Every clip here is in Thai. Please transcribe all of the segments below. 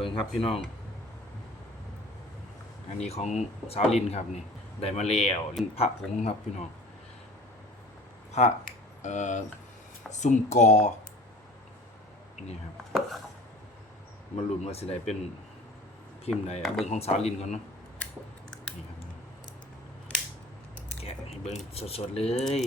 บิ่งครับพี่น้อง อันนี้ของสาวลินครับนี่ได้มาแล้วพระผงครับพี่น้อง พระเอ่อซุ่มกอ นี่ครับ มาลุ้นว่าสิได้เป็นพิมพ์ใดเอาเบิ่งของสาวลินก่อนเนาะนี่ครับแกะให้เบิ่งสดๆเลย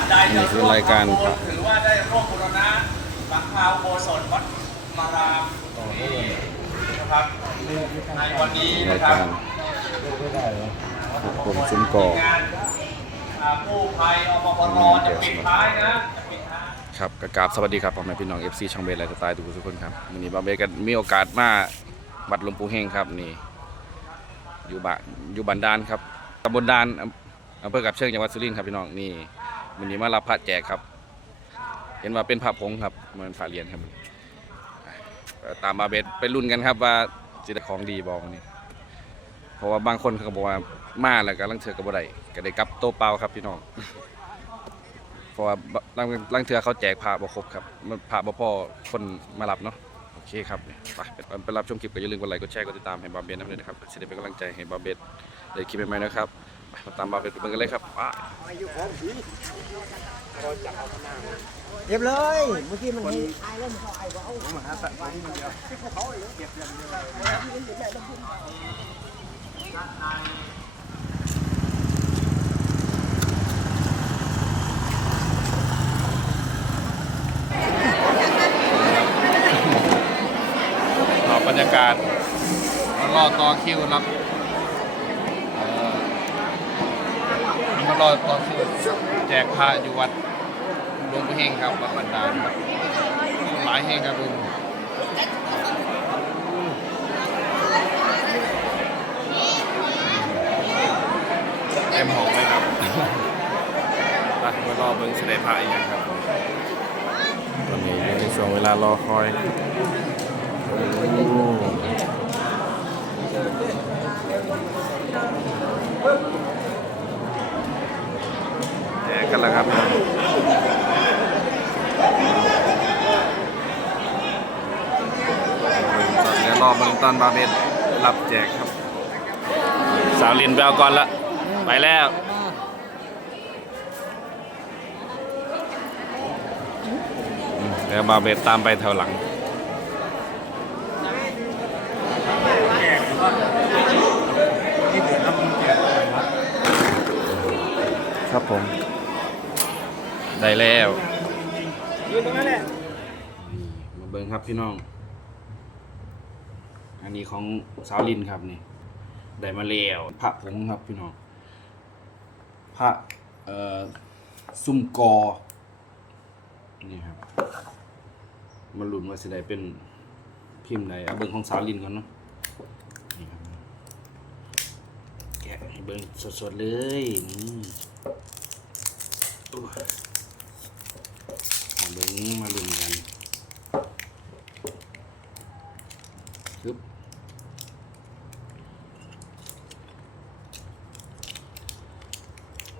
นใดนี่คือรายการพระถือว่าได้ร่วมบูรณะหลังคาอุโบสถวัดมารามตรงนี้นะครับในวันนี้รานะยครักาบรผมซุ้มกองานอ่ากู้ภัยอปพรจะปิดท้ายนะจะปิดท้ายครับกกราบสวัสดีครับพ่อแม่พี่น้อง FC ช่องเบสไลฟ์สไตล์ทุกทุกคนครับวันนี้บาเบสก็มีโอกาสมาวัดหลวงปู่เฮงครับนี่อยู่บ้านอยู่บันดาลครับตำบลดานอำอำเภอกับเชิงจังหวัดสุรินทร์ครับพี่น้องนี่ วันนี้มารับพระแจกครับ เห็นว่าเป็นพระผงครับมันพระเหรียญครับตามบาเบสไปรุ่นกันครับว่าจะได้ของดีบอกนี่เพราะว่าบางคนเขาบอกว่ามาแล้วก็ลังเถือกับบ่ได้ก็ได้กลับโตเปล่าครับพี่น้องเพราะว่าลังลังเทือเขาแจกผ้าบ่ครบครับมันผ้าบ่พ่อคนมารับเนาะโอเคครับไปไปรับชมคลิปก็อย่าลืมกดไลค์กดแชร์กดติดตามให้บาเบนน้ำเลยนะครับสิได้เป็นกำลังใจให้บาเบนได้คลิปใหม่ๆนะครับ มาตามบาเปเบิ่งกันเลยครับไปเรียบเลยเมื่อกี้มันให้อายแล้วมันก็อายว่าเอาเอาบรรยากาศรอต่อคิวรับเอ่อมารอต่อคิวแจกผ้าอยู่วัดหลวงปู่เฮงครับวัดบันดาลครับหลายเฮงครับลุงเต็มหองเลยครับไปมารอเบิ้งเสด็จพระอีกอย่างครับผมตอนนี้อยู่ในช่วงเวลารอคอยโอ้แจ กกันแล้วครับเดี๋ยวรอเบิ้งตอนบาเบนรับแจกครับ สาวลินไปเอาก่อนละไปแล้วเดี๋ยวบาเบตตามไปแถวหลังครับผม ได้แล้วยืนตรงนั้นแหละมาเบิ่งครับพี่น้อง อันนี้ของสาวลินครับนี่ ได้มาแล้วพระผงครับพี่น้อง พระเอ่อซุ่มกอ นี่ครับ มาลุ้นว่าสิได้เป็นพิมพ์ใดเอาเบิ่งของสาวลินก่อนเนาะนี่ครับแกะให้เบิ่งสดๆเลยนี่อู้ เบิ่งมาลุ้นกันปึ๊บ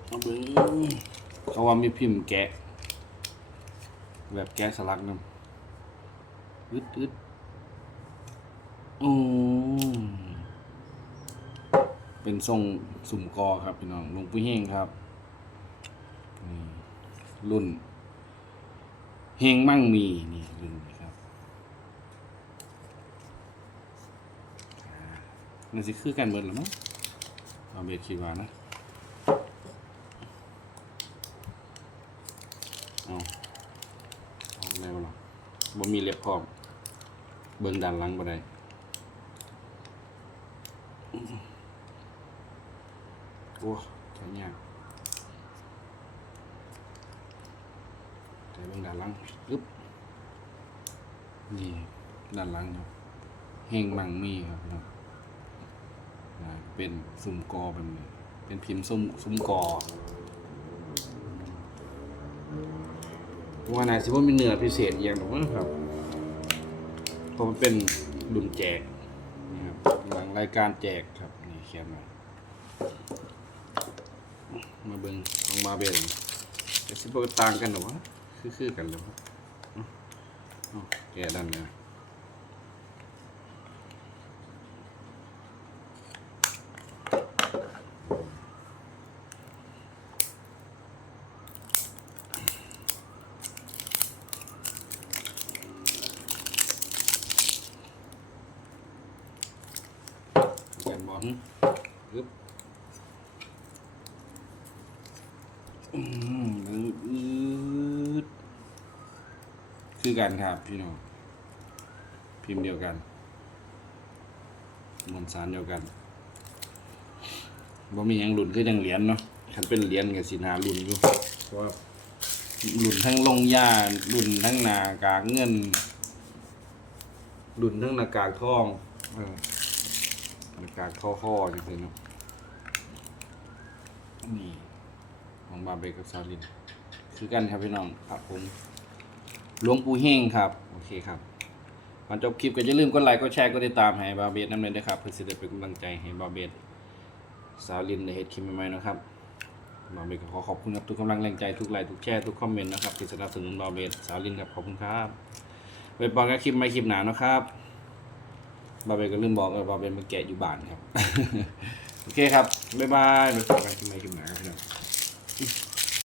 เอาเบิ้งเขาว่ามีพิมพ์แกะ แบบแกะสลักนำอึดอึดอืมเป็นทรงสุ่มกอครับพี่น้องลงปู่เฮงครับนี่รุ่น เฮงมั่งมีนี่รุ่นนี้ครับอ่นสิคือกันเบิดหรือมั้งเอาเบสคิดว่านะเอาเอาอะไรวะล่ะบ่มีเล็บพร้อมเบิ่งด้านหลังบ่ได้โอ้แค่ยากแต่ เบิ่งด้านหลังปึ๊บนี่ด้านหลังครับเฮงมังมีครับน้องอ่าเป็นสุ่มกอแบบนี้ เป็นพิมพ์สุ่มสุ่มกอว่านาสิว่ามีเนื้อพิเศษอย่างหรอกมั้ครับเพราะมันเป็นรุ่นแจกนะครับหลังรายการแจกครับนี่เขียนมามาเบิ่งของมาเบลจะสิบ่ต่างกันหรอวะ คือๆกันหรอวะเอ้าเอ้าแกด้านเนี้ยเขียนบอลปึ๊บอืมอืดอืด คือกันครับพี่น้องพิมพ์เดียวกันมวลสารเดียวกันบ่มีหยังหลุนคือยังเหรียญเนาะคันเป็นเหรียญกับสินาหลุนอยู่เพราะว่าหลุนทั้งลงหญ้าหลุนทั้งนากากเงินหลุนทั้งนากากทองเออนากากข้อข้อจังซี่เนาะนี่ของบาเบกับซาลิน คือกันครับพี่น้องครับผม หลวงปู่เฮงครับ โอเคครับก่อนจบคลิปก็อย่าลืมกดไลค์กดแชร์กดติดตามให้บาเบสน้ำเนินด้ครับ เพื่อสิได้เป็นกำลังใจให้บาเบสซาลินในเฮดคลิปใหม่ๆนะครับบาเบสก็ขอขอบคุณครับทุกกำลังแรงใจทุกไลค์ทุกแชร์ทุกคอมเมนต์นะครับที่สนับสนุนบาเบสซาลินครับขอบคุณครับไว้ปอนกันคลิปใหม่คลิปหนานะครับบาเบก็ลืมบอกเออบาเบมาแกะอยู่บ้านครับ โอเคครับบ๊ายบายไปพบกันที่ไม่คลิปหนาครับพี่น้อง